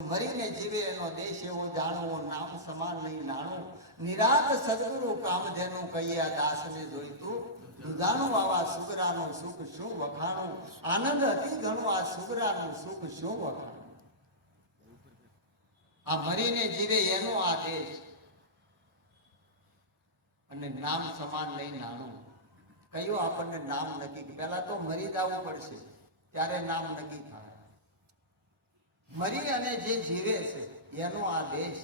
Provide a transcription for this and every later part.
મરીને જીવે એનો દેશ એવો જાણવો, નામ સમાન નહીં નાણું, નિરાત સદગુરુ કામધેનું કૈયા દાસને જોઈતું, દુધાનું આવા સુગરાનું સુખ શું વખાણું, આનંદ અતિ ઘણું આ સુગરાનું સુખ શું વખાણું. આ મરીને જીવે એનો આ દેશ અને નામ સમાન નહીં નાણું. કયું આપણને નામ નક્કી, પહેલા તો મરી જવું પડશે ત્યારે નામ નક્કી થાય. મરી અને જે જીવે છે એનો આ દેશ.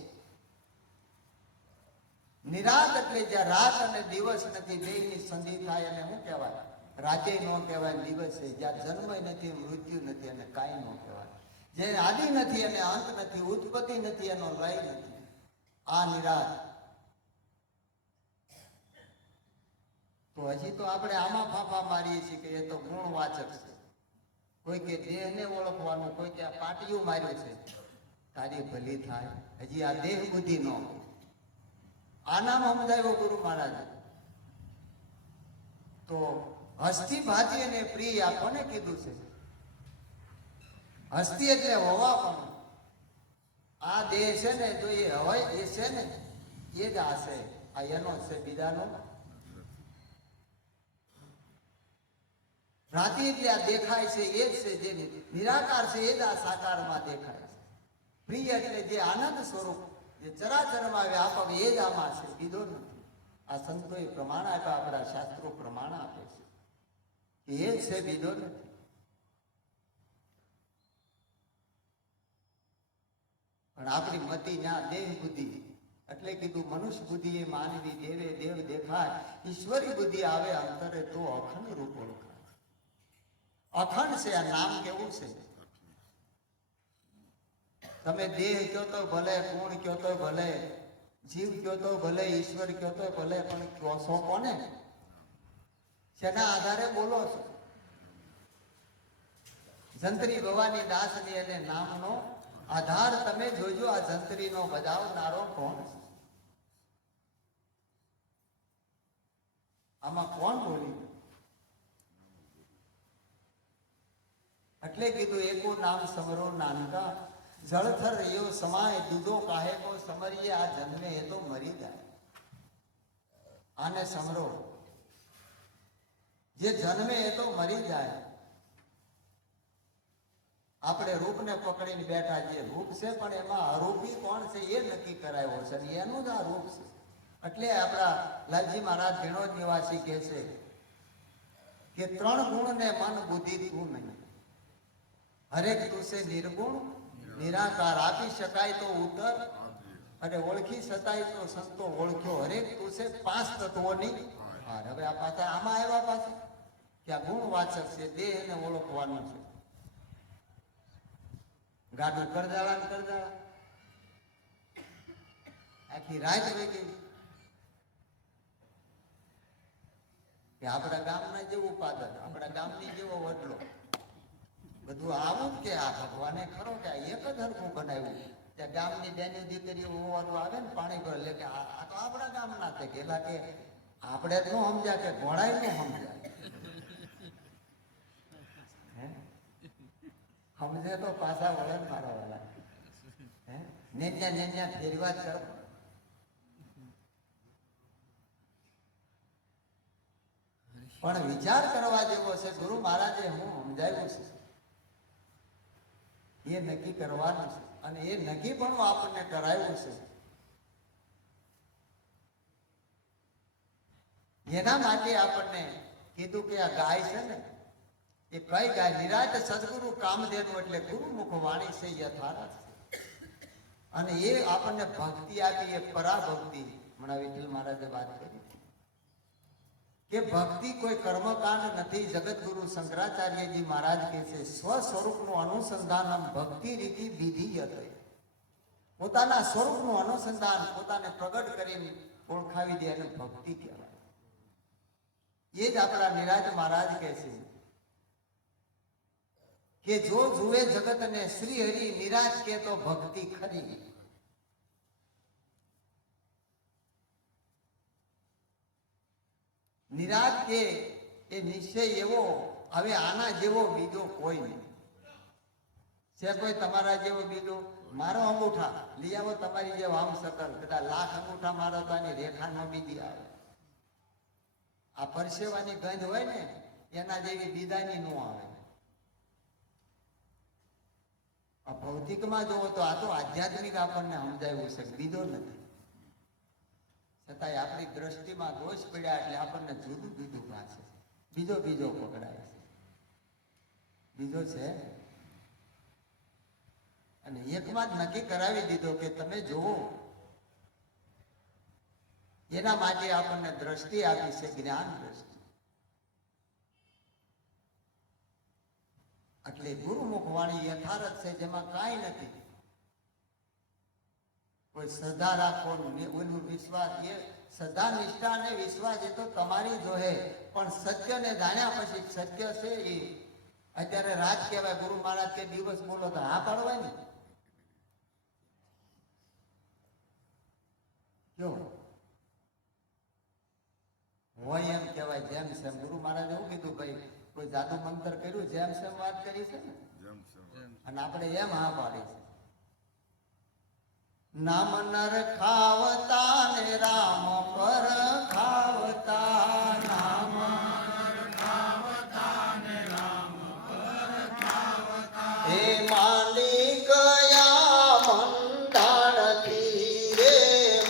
નિરાત એટલે જ્યાં રાત અને દિવસ નથી, બેની સંધિ થાય અને શું કહેવાય? રાતે ન કહેવાય, દિવસે. જ્યાં જન્મ નથી, મૃત્યુ નથી અને કાંઈ ન કહેવાય. જે આદિ નથી અને અંત નથી, ઉત્પત્તિ નથી એનો લય નથી, આ નિરાત. તો હજી તો આપણે આમાં ફાંફા મારીએ છીએ કે એ તો ગુણવાચક છે. કોઈ કે દેહને ઓળખવાનું, કોઈ કે આ પાટિયું માર્યું છે, તારી ભલી થાય. હજી આ દેહ બુદ્ધિ નો આનામ સમજાવ્યો ગુરુ મહારાજ. તો હસ્તી ભાતી અને પ્રિય આ કોને કીધું છે? હસ્તી એટલે હોવા, પણ આ દેહ છે ને, જો એ હોય એ છે ને, એ જ આ છે. આ એનો છે, બીજાનો. રાતિ એટલે આ દેખાય છે એ જ છે, જે નિરાકાર છે એ જ આ સાકારમાં દેખાય છે. પ્રિય એટલે જે આનંદ સ્વરૂપ, જે ચરાચરમાં વ્યાપક, એ જ આમાં છે, બીજો નથી. આ સંતોએ પ્રમાણ આપ્યા, આપણા શાસ્ત્રો પ્રમાણ આપે છે કે એ જ છે, બીજો નથી. પણ આપણી મતિ ત્યાં દેહ બુદ્ધિ, એટલે કીધું મનુષ્ય બુદ્ધિ એ માનવી દેવે દેવ દેખાય, ઈશ્વરી બુદ્ધિ આવે અંતરે તો અખંડ રૂપ ઓળખાય. અખંડ છે આ નામ. કેવું છે? તમે દેહ કયો તો ભલે, ગુણ કયો તો ભલે, જીવ કયો તો ભલે, ઈશ્વર કયો તો ભલે, પણ કહો છો કોને? શેના આધારે બોલો છો? જંત્રી ભવાની દાસની અને નામનો આધાર તમે જોજો. આ જંત્રીનો બજાવનારો કોણ છે? આમાં કોણ બોલી? એટલે કીધું એકો નામ સમરો નાનકા, જળથર એવો સમાય દૂધો કાહે કો સમરીએ. આ જન્મે એ તો મરી જાય, આને સમરો. જે જન્મે એ તો મરી જાય. આપણે રૂપને પકડીને બેઠા, જે રૂપ છે પણ એમાં અરૂપી કોણ છે એ નક્કી કરાયો છે, એનું જ આ રૂપ છે. એટલે આપણા લાલજી મહારાજ ભીણોદ નિવાસી કહે છે કે ત્રણ ગુણ ને મન બુદ્ધિ તું નહીં, હરેક તું છે નિર્ગુણ નિરાકાર, આપી શકાય તો ઉત્તર અને ઓળખી શકાય તો સંતો ઓળખ્યો. હરેક તું છે પાંચ તત્વોની હાર. હવે આ પાછા આમાં આવ્યા પાછા કે આ ગુણવાચક છે, દેહને ઓળખવાનું છે. ગાડું કરજાળા ને કરજાળા, આખી રાત વહી ગઈ. કે આપણા ગામના જેવું પાદર, આપણા ગામની જેવો વડલો, બધું આવું જ કે આ ભગવાને ખરો કે આ એક જ હરખું બનાવ્યું. ત્યાં ગામની બેની દીકરીઓ હોવાનું આવે ને પાણી ભર લે કે આ તો આપણા ગામના છે. પેલા કે આપણે જ ન સમજ્યા કે ઘોડાય ન સમજાય. સમજે તો પાછા વળે મારા વાળા. નેન્યા ફેરવા જ કરો. પણ વિચાર કરવા જેવો છે. ગુરુ મહારાજે હું સમજાવ્યું છે એ નક્કી કરવાનું છે, અને એ નક્કી પણ આપણને કરાવ્યું છે. એના માટે આપણને કીધું કે આ ગાય છે ને, એ કઈ ગાય? નિરાત સદગુરુ કામધેનું, એટલે ગુરુમુખ વાણી છે, યથાર્થ. અને એ આપણને ભક્તિ આપી, એ પરાભક્તિ. હમણાં વિઠ્ઠલ મહારાજે વાત કરી કે ભક્તિ કોઈ કર્મકાંડ નથી. જગતગુરુ શંકરાચાર્યજી મહારાજ કહે છે સ્વ સ્વરૂપનું અનુસંધાન ભક્તિ રીતિ વિધિયત. પોતાના સ્વરૂપનું અનુસંધાન, પોતાને પ્રગટ કરીને ઓળખાવી દે અને ભક્તિ કહેવાય. એ જ આપણા નિરાજ મહારાજ કહે છે કે જો જુએ જગતને શ્રી હરિ નિરાજ કે તો ભક્તિ ખરી. નિરાજ કે એ નિશ્ચય એવો, હવે આના જેવો બીજો કોઈ નહીં છે. કોઈ તમારા જેવો બીજો મારો અંગૂઠા લઈ આવો તમારી જે વામ સકલ કદાચ લાખ અંગૂઠા મારો તો આની રેખા ન બીજી આવે. આ પરસેવાની ગંધ હોય ને એના જેવી બીજાની ન આવે. આ ભૌતિકમાં જોવો તો આ તો આધ્યાત્મિક આપણને સમજાયું છે, બીજો નથી. છતાંય આપણી દ્રષ્ટિમાં દોષ પડ્યા એટલે આપણને જુદું જુદું ભાષે, બીજો પકડાય છે, બીજો છે. અને એકમાં જ નક્કી કરાવી દીધો કે તમે જુઓ. એના માટે આપણને દ્રષ્ટિ આપી છે, જ્ઞાન દ્રષ્ટિ. એટલે ગુરુમુખ વાણી યથાર્થ છે, જેમાં કાંઈ નથી. કોઈ શ્રદ્ધા રાખો, ઓલું વિશ્વાસ, એ શ્રદ્ધા નિષ્ઠા અને વિશ્વાસ એ તો તમારી જોહે, પણ સત્યને જાણ્યા પછી સત્ય છે એ અત્યારે રાત કહેવાય. ગુરુ મહારાજ કે દિવસ બોલો તો હા પાડવાય ને કયો હોય એમ કહેવાય. જેમ સેમ ગુરુ મહારાજે એવું કીધું, ભાઈ કોઈ જાદુ મંતર કર્યું, જેમ સેમ વાત કરી છે ને, અને આપણે એમ હા પાડી છે. નામ નર ખાવતા ને રામ પર ખાવતા, નામ નર ખાવતા ને રામ પર ખાવતા. હે માંડી ગયા મંડાણથી રે,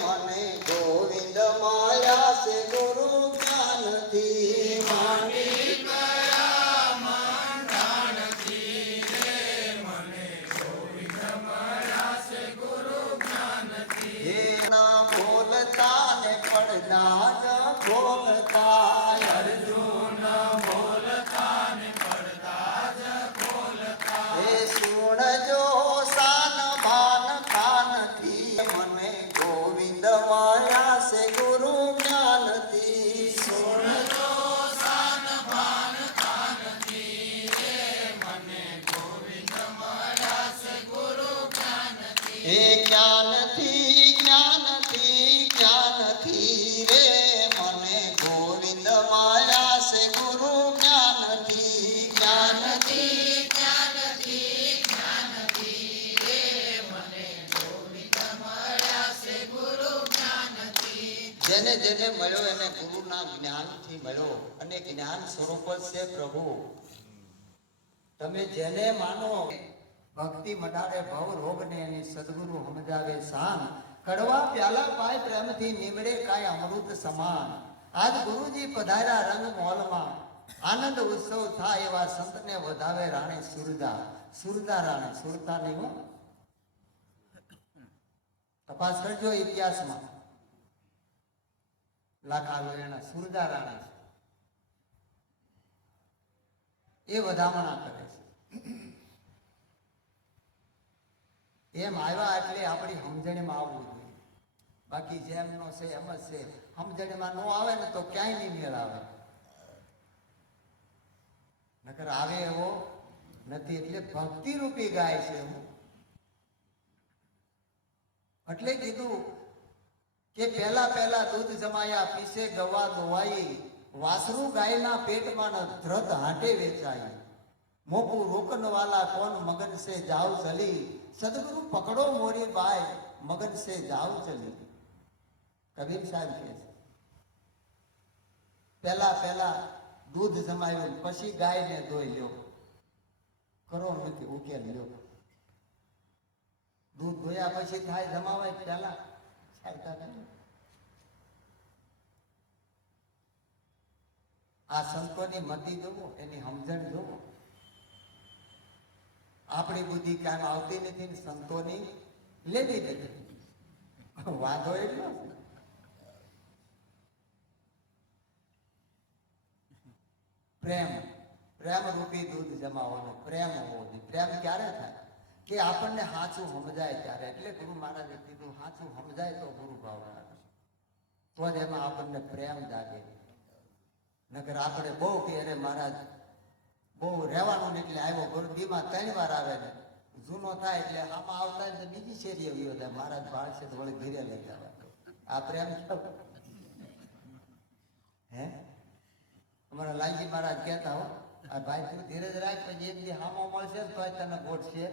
મને ગોવિંદ માયા છે ગુરુ જ્ઞાનથી. માંડી ગયા મંડાણથી રે, મને ગોવિંદ માયા છે ગુરુ. બોલતા ને પડદા જ બોલતા, અર્જુન બોલતા ને પડદા જ બોલતા. હે સુણજો સાન ભાન ખાનથી, મને ગોવિંદ માયા છે ગુરુ જ્ઞાનથી. સુણજો સાન ભાન ખાનથી રે, મને ગોવિંદ માયા છે ગુરુ જ્ઞાનથી. હે જ્ઞાનથી જ્ઞાનથી રે, મને ગોવિંદ માયા છે ગુરુ જ્ઞાનથી. જ્ઞાનથી રે, મને ગોવિંદ માયા છે ગુરુ જ્ઞાનથી. જેને જેને મળ્યો એને ગુરુના જ્ઞાનથી મળ્યો, અને જ્ઞાન સ્વરૂપ છે પ્રભુ. તમે જેને માનો ભક્તિ મટાડે ભવ રોગને, એની સદગુરુ સમજાવે શાન. કડવા પ્યાલા પાય પ્રેમથી નીમડે કાય અમૃત સમાન. આજ ગુરુજી પધાર્યા રંગ મોલમાં, આનંદ ઉત્સવ થાય એવા સંતને વધાવે રાણી સુરદા. સુરદા રાણી, સુરતા નહીં હો, તપાસ કરજો ઇતિહાસમાં. લાખા લોયાના સુરદા રાણી એ વધામણા કરે છે. એમ આવ્યા એટલે આપણી સમજણમાં આવવું જોઈએ. બાકી જેમનો છે એમ જ છે. સમજણમાં ન આવે ને તો ક્યાંય નહીં મેળ આવે, નકર આવે એવો નથી. એટલે ભક્તિ રૂપી ગાય છે. એટલે કીધું કે પહેલા દૂધ જમાયા, પીસે ગવા દોવાઈ, વાસરું ગાયના પેટમાં ધ્રત હાટે વેચાઈ. મોકું રોકન વાલા કોણ મગન સે જાવ ચલી, સદગુરુ પકડો મોરી બાય મગન સે જાવ ચલી. કબીર સાહેબ કહે છે પહેલા દૂધ જમાયું, પછી ગાયને ધોઈ લ્યો, કરો નથી ઉકેલ લ્યો. દૂધ ધોયા પછી થાય જમાવાય, પહેલા આ સંતોની મતિ જોવો, એની સમજણ જોવો. આપણી બુદ્ધિ કામ આવતી નથી ને સંતોની લેવી નથી. વાંધો એટલો પ્રેમ રૂપી દૂધ જમાવાનો પ્રેમ હોવો જોઈએ. પ્રેમ ક્યારે થાય કે આપણને સાચું સમજાય ત્યારે. એટલે ગુરુ મહારાજે કીધું સાચું સમજાય તો ગુરુ ભાવ રાખે, તો જ એમાં આપણને પ્રેમ જાગે. નકર આપણે બહુ કે અરે મહારાજ બહુ રહેવાનું એટલે આવ્યો, ગુરુદીમાં 3 વાર આવે ને જૂનો થાય એટલે આમાં આવતા જ બીજી શેરી આવ્યો થાય. મહારાજ ભાળશે તો વળી ઘીરે લઈ જવા. આ પ્રેમ હે અમારા લાલજી મહારાજ કહેતા હો, આ ભાઈ તું ધીરજ રાખ, પછી એક દી હામો મળશે તો તને ગોઠશે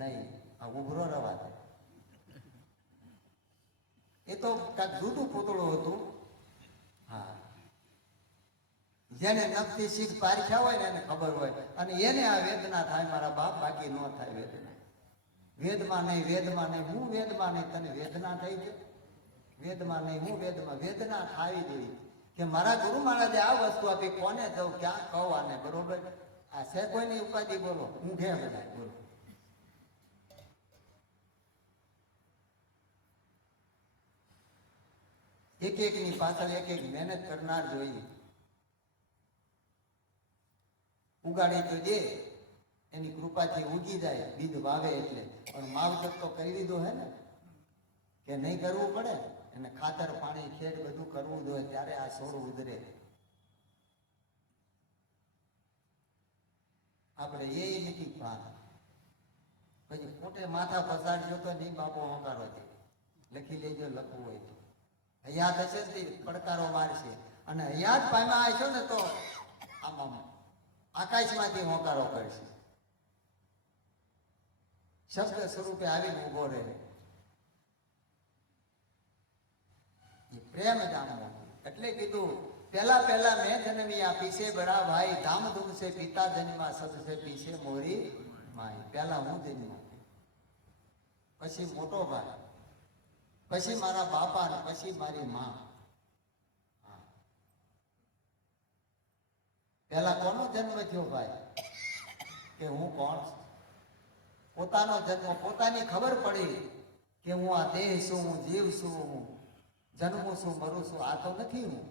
નહીં. આ ઉભરો રવા દે. એ તો કાંઈક જુદું પૂતળું હતું. હા, જેને નખથી શીખ પારખ્યા હોય ને એને ખબર હોય, અને એને આ વેદના થાય મારા બાપ, બાકી ન થાય વેદના. વેદમાં નહીં, વેદમાં નહીં, હું વેદમાં નહીં, તને વેદના થઈ છે? વેદમાં નહીં, હું વેદમાં, વેદના થાવી દેવી કે મારા ગુરુ મહારાજે આ વસ્તુ આપી, કોને દઉં, ક્યાં કહું આને, બરોબર? આ છે કોઈની ઉપાધિ? બોલો, હું ઘે બધા બોલો. એક એક ની પાછળ એક એક મહેનત કરનાર જોઈએ. ઉગાડી તો દે, એની કૃપાથી ઉગી જાય, બીજ વાવે એટલે. પણ માવજત તો કરી દીધો હે ને, કે નહીં કરવું પડે? એને ખાતર પાણી ખેડ બધું કરવું જોઈએ, ત્યારે આ છોડ ઉધરે. આપણે એ નથી ભાન. પછી પોતે માથા પસાડજો તો નહીં બાપો હોકારો છે. લખી લેજો, લખવું હોય તો. હયાત હશે ને પડકારો મારશે, અને હયાત પામ્યા આવશો ને તો આમ આકાશમાંથી હોકારો કરશે. શબ્દ સ્વરૂપે આવીને ઉભો રહે. એ પ્રેમ જામો. એટલે કીધું પેલા પેલા મેં જન્મ્યા પીછે બડા ભાઈ, ધામધૂમ સે પિતા જન્મા સબ સે પીછે મોરી માઈ. પેલા હું જન્મ્યો, પછી મોટો ભાઈ, પછી મારા બાપા, ને પછી મારી માં. પેલા કોનો જન્મ થયો ભાઈ? કે હું કોણ છું? પોતાનો જન્મ, પોતાની ખબર પડી કે હું આ દેહ છું, હું જીવ છું, હું જન્મું છું, મરું છું, આ તો નથી હું.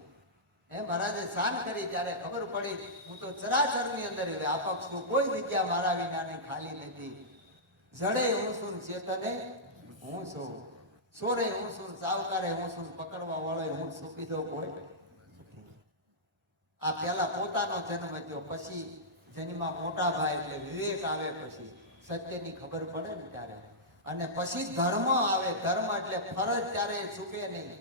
હે મહારાજે શાન કરી ત્યારે ખબર પડી હું તો ચરાચરની અંદર વ્યાપક છું, કોઈ જગ્યા મારા વિનાની ખાલી નથી. જડે હું છું, ચેતને હું છું, સોરે હું છું, સાવકારે હું છું, પકડવા વાળો હું છું, બીજો કોઈ. આ પેલા પોતાનો જન્મ થયો, પછી જન્મમાં મોટા ભાઈ એટલે વિવેક આવે, પછી સત્યની ખબર પડે ને ત્યારે, અને પછી ધર્મ આવે. ધર્મ એટલે ફરજ ત્યારે ચૂકે નહીં.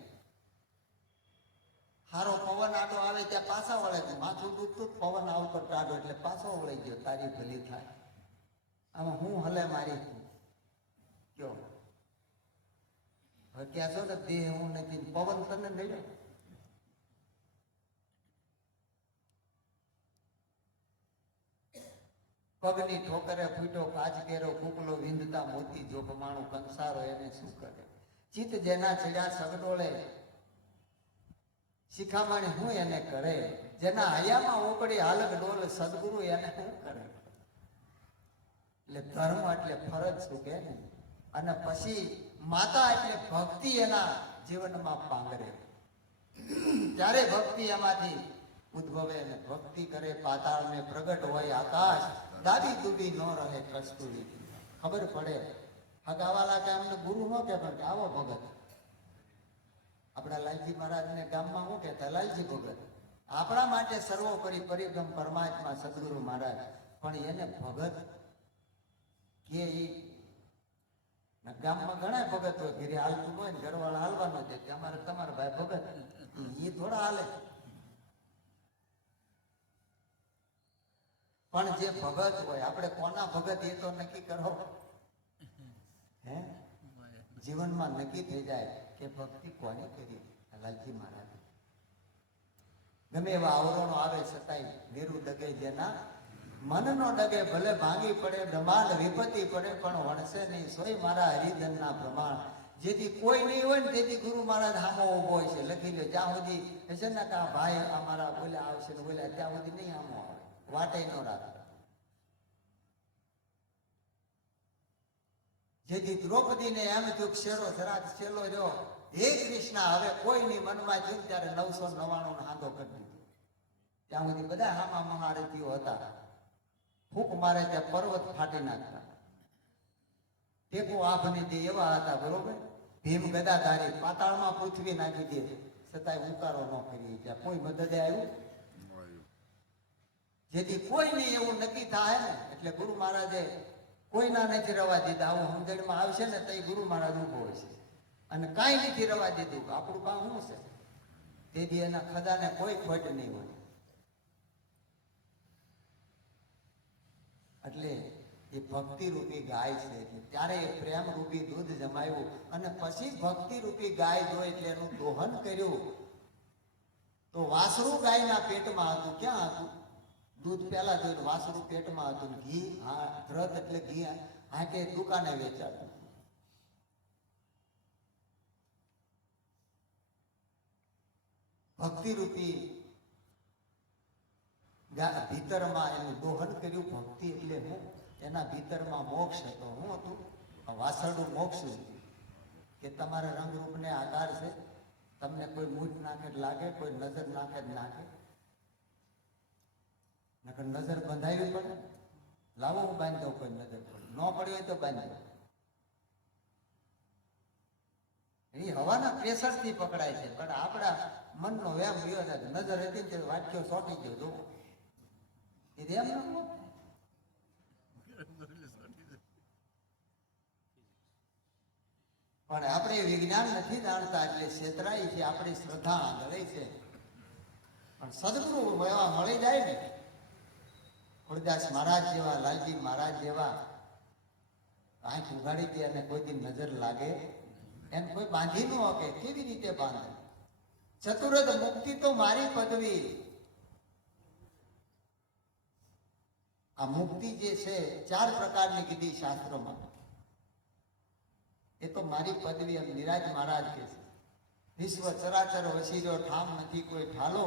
હારો પવન આડો આવે ત્યાં પાછા વળે, માથું ડૂબતું પવન આવતો ટાઢો એટલે પાછો વળી ગયો, તારી ભલી થાય. આમાં હું હલે મારી કયો હવે ક્યાં છો ને દેહ હું નથી, પવન તને નડ્યો. પગની ઠોકરે ફૂટ્યો કાચ કેરો, કુકલો વિંધતા મોતી જોગમાણું કંસારો એને શું કરે? ચિત્ત જેના ચડ્યા સગડોળે, શિખામણી હું એને કરે? જેના હયામાં ઓગળી હાલક ડોલ, સદગુરુ એને શું કરે? એટલે ધર્મ એટલે ફરજ શું કે ને, અને પછી માતા એટલે ભક્તિ એના જીવનમાં પાંગરે, ત્યારે ભક્તિ એમાંથી ઉદ્ભવે, અને ભક્તિ કરે પાતાળ ને પ્રગટ હોય આકાશ, દાદી દુબી ન રહે કસ્તુરી. ખબર પડે હગાવાલા કે અમને ગુરુ ન કે, પણ આવો ભગત. આપણા લાલજી મહારાજને ગામમાં શું કહેતા? લાલજી ભગત. આપણા માટે સર્વોપરી પરિબ્રહ્મ પરમાત્મા સદગુરુ મહારાજ. પણ એને ભગત કે ગામમાં ઘણા ભગત હોય, ઘરે હાલતું હોય ને ઘરવાળા હાલવાનો છે કે અમારે તમારા ભાઈ ભગત, એ થોડા હાલે. પણ જે ભગત હોય, આપણે કોના ભગત એ તો નક્કી કરો. હે જીવનમાં નક્કી થઈ જાય કે ભક્તિ કોને કરી? લાલજી મહારાજ. ગમે એવા આવરણો આવે છતાંય વીરુ ડગે જેના મનનો ડગે, ભલે ભાંગી પડે બ્રહ્માંડ વિપત્તિ પડે, પણ વણશે નહીં સોય મારા હરિજનના પ્રમાણ. જેથી કોઈ નહીં હોય ને તેથી ગુરુ મહારાજ હામો ઉભો હોય છે. લખી લો, જ્યાં સુધી હશે ને કે આ ભાઈ અમારા બોલ્યા આવશે ને બોલ્યા, ત્યાં સુધી નહીં હામો આવે, વાટે ન રાખે. જેથી દ્રૌપદીને એમ થયું શેરો જરાક છેલ્લો રહ્યો, હે કૃષ્ણ હવે કોઈની મનમાં થયું ત્યારે 999 હાંધો કરી દીધો. ત્યાં સુધી બધા હામા મહારથીઓ હતા, ફૂંક મારે ત્યાં પર્વત ફાટી નાખતા, ટેકો આભની દે એવા હતા, બરોબર. ભીમ ગદાધારી પાતાળમાં પૃથ્વી નાખી દે, છતાંય ઉતારો ન કરી, ત્યાં કોઈ મદદે આવ્યું. જેથી કોઈની એવું નક્કી થાય ને એટલે ગુરુ મહારાજે કોઈના નથી રવા દીધા. આવું સમજણમાં આવશે ને તો ગુરુ મહારાજ ઉભો હોય છે, અને કાંઈ નથી રવા દીધું. આપણું કામ શું છે? તેથી એના ખજાને કોઈ ખોટ નહીં હોય. એટલે એ ભક્તિ રૂપી ગાય છે. એટલે ત્યારે એ પ્રેમ રૂપી દૂધ જમાવ્યું અને પછી ભક્તિ રૂપી ગાય જોઈ એટલે એનું દોહન કર્યું. તો વાસરું ગાયના પેટમાં હતું. ક્યાં હતું? દૂધ પહેલા જોયું, વાસરું પેટમાં હતું. ઘી, હા, ધ્રત એટલે ઘી હાકે દુકાને વેચાતું. ભક્તિ રૂપી ભીતરમાં એનું દોહન કર્યું. ભક્તિ એટલે હું, એના ભીતરમાં મોક્ષ હતો. હું હતું? વાસરડું મોક્ષ હતું કે તમારા રંગરૂપને આકાર છે, તમને કોઈ મૂઠ નાખે લાગે, કોઈ નજર નાખે નાખે, નકર નજર બંધાવી પડે. લાવો હું બાંધી દઉં, કોઈ નજર પડે, ન પડી હોય તો બાંધી દઉં. એ હવાના પ્રેશરથી પકડાય છે, પણ આપણા મનનો વેમ રહ્યો છે. નજર હતી ને વાટક્યો સોટી ગયો. જો એ એમ ન પણ આપણે વિજ્ઞાન નથી જાણતા એટલે છેતરાય છે. આપણી શ્રદ્ધા આંધળી છે. પણ સદગુરુ એવા મળી જાય ને, ખોડદાસ મહારાજ જેવા, લાલજી મહારાજ જેવા, આંખ ઉઘાડી દે અને કોઈ દી નજર લાગે એને કોઈ બાંધી ન શકે. કેવી રીતે બાંધે? ચતુરત મુક્તિ તો મારી પદવી. આ મુક્તિ જે છે 4 પ્રકારની કીધી શાસ્ત્રોમાં. એ તો મારી પદવી એમ નિરાજ મહારાજ કે છે. વિશ્વ ચરાચર વસીરો ઠામ નથી કોઈ ઠાલો.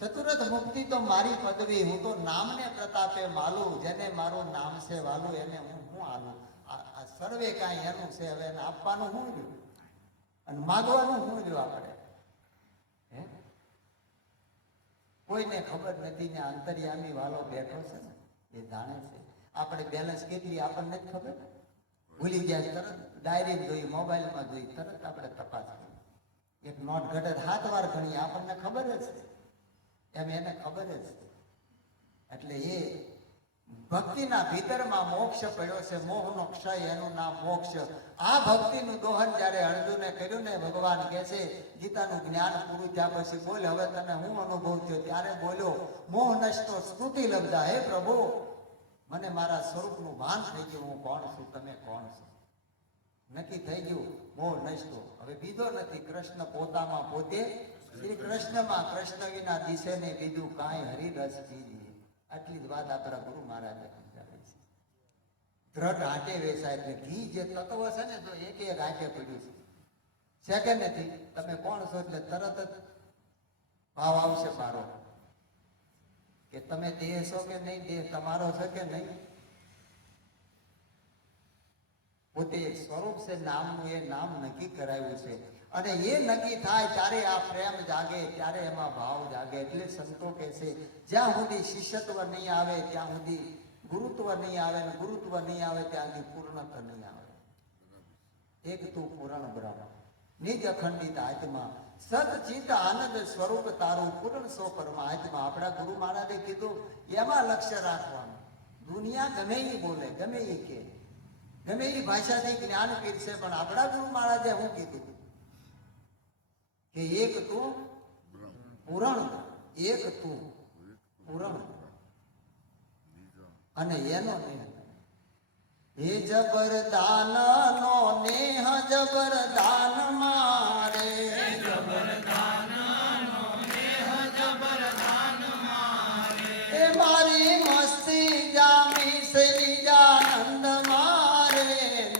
ચતુરત મુક્તિ તો મારી પદવી. હું તો નામને પ્રતાપે માલું. જેને મારું નામ છે વાલું એને હું આલું. આ સર્વે કાંઈ એનું છે. હવે એને આપવાનું શું રહ્યું અને માગવાનું શું રહ્યું? આપણે હે કોઈને ખબર નથી ને અંતર્યામી વાલો બેઠો છે ને એ જાણે છે. આપણે બેલેન્સ કેટલી આપણને જ ખબર. ભૂલી ગયા તરત ડાયરી જોઈ, મોબાઈલમાં જોઈ, તરત આપણે તપાસ કરી. એક નોટ ઘટે 7 વાર ગણી, આપણને ખબર જ છે. એમ એને ખબર જ છે. એટલે એ ભક્તિના ભીતરમાં મોક્ષ પડ્યો છે. મોહનો ક્ષય એનું નામ મોક્ષ. આ ભક્તિનું દોહન જ્યારે અર્જુને કર્યું ને, ભગવાન કહે છે ગીતાનું જ્ઞાન પૂરું થયા પછી બોલ હવે તને હું અનુભવ થયો? ત્યારે બોલ્યો મોહ નષ્ટો સ્મૃતિ લબ્ધા. હે પ્રભુ, મને મારા સ્વરૂપનું ભાન થઈ ગયું. હું કોણ છું, તમે કોણ છો, નક્કી થઈ ગયું. મોહ નષ્ટો. હવે બીજો નથી. કૃષ્ણ પોતામાં પોતે, શ્રી કૃષ્ણમાં, કૃષ્ણ વિના દિશે ને બીજું કાંઈ હરિરસ પીજી. આટલી જ વાત આપણા ગુરુ મહારાજે સમજાવે છે. દ્રઢ આંટે વેચાય એટલે ઘી જે તત્વ છે ને, તો એક આંટે પડ્યું છે. સેકન્ડ નથી તમે કોણ છો એટલે તરત જ ભાવ આવશે મારો કે તમે દેહ છો કે નહીં, દેહ તમારો છે કે નહીં. પોતે એક સ્વરૂપ છે નામનું, એ નામ નક્કી કરાયું છે. અને એ નક્કી થાય ત્યારે આ પ્રેમ જાગે, ત્યારે એમાં ભાવ જાગે. એટલે સંતો કહે છે જ્યાં સુધી શિષ્યત્વ નહીં આવે ત્યાં સુધી ગુરુત્વ નહીં આવે, ને ગુરુત્વ નહીં આવે ત્યાં સુધી પૂર્ણત્વ નહીં આવે. એક તું પૂર્ણ બ્રહ્મ નિજ અખંડિત આત્મા સદચિત આનંદ સ્વરૂપ તારું પૂર્ણ સો પરમાત્મા. આપણા ગુરુ મહારાજે કીધું એમાં લક્ષ્ય રાખવાનું. દુનિયા ગમે એ બોલે, ગમે એ કે, ગમે એ ભાષાથી જ્ઞાન પીરશે, પણ આપણા ગુરુ મહારાજે શું કીધું કે એક તું પૂરણ, એક તું પૂરણ. અને એનો નેહ હે જબરદાન નો નેહ જબરદાન મારે, જબરદાન નો નેહ જબરદાન મારે. એ મારી મસ્તી જામી સે નિજાનંદ મારે.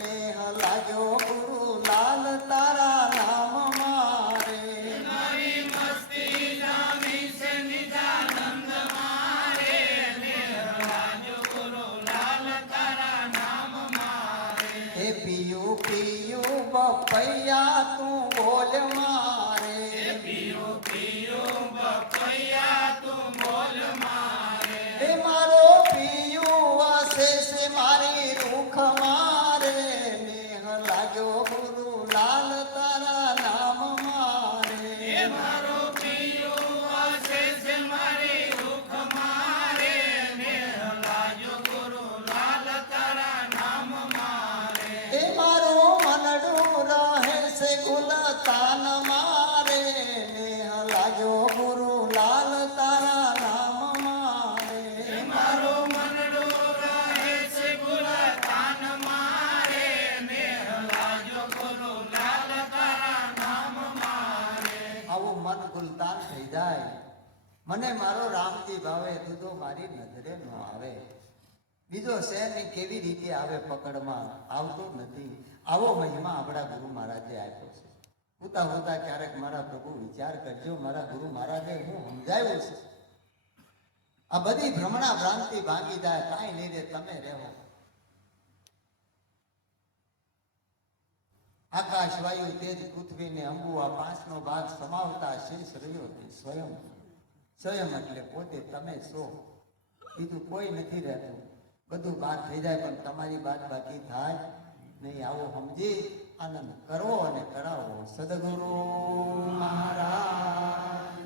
નેહ લાગ્યો ગુરુ લાલ તારા નામ મારે. મારી મસ્તી જામી સે નિજાનંદ મારે. નેહ લાગ્યો ગુરુ લાલ તારા નામ મારે. હે પિયું પિયું બપૈયા તું બોલ મારે. હે પિયું પિયું બપૈયા તું બોલ મારે. હે મારો પિયું વાસે છે મારી રૂખ મારે. નેહ લાગ્યો ગુરુ લાલ તારા નામ મારે. હે મારો પિયું વાસે છે મારી રૂખ મારે. નેહ લાગ્યો ગુરુ લાલ તારા નામ મારે. હે મારો મનડું રહે છે ગુલતાન મારે. નેહ લાગ્યો ગુરુ લાલ તારા નામ મારે. હે મારો મનડું રહે મને મારો રામજી ભાવે દૂધો મારી નજરે ન આવે. બીજો શેરની કેવી રીતે આવે પકડમાં આવતો જ નથી. આવો મહિમા આપણા ગુરુ મહારાજે આપ્યો છે. ઉતા ઉતા ક્યારેક મારા પ્રભુ વિચાર કરજો, મારા ગુરુ મહારાજે હું સમજાવ્યું છે. આ બધી ભ્રમણા ભ્રાંતિ ભાંગી જાય, કાંઈ નહીં રે, તમે રહેવો. આકાશ વાયુ તેજ પૃથ્વી ને અંબુ આ પાંચનો ભાગ સમાવતા શેષ રહ્યો તે સ્વયં. સ્વયં એટલે પોતે તમે છો, બીજું કોઈ નથી રહેતું. બધું બાદ થઈ જાય પણ તમારી બાદ બાકી થાય નહીં. આવો સમજી આનંદ કરવો અને કરાવો. સદગુરુ મહારાજ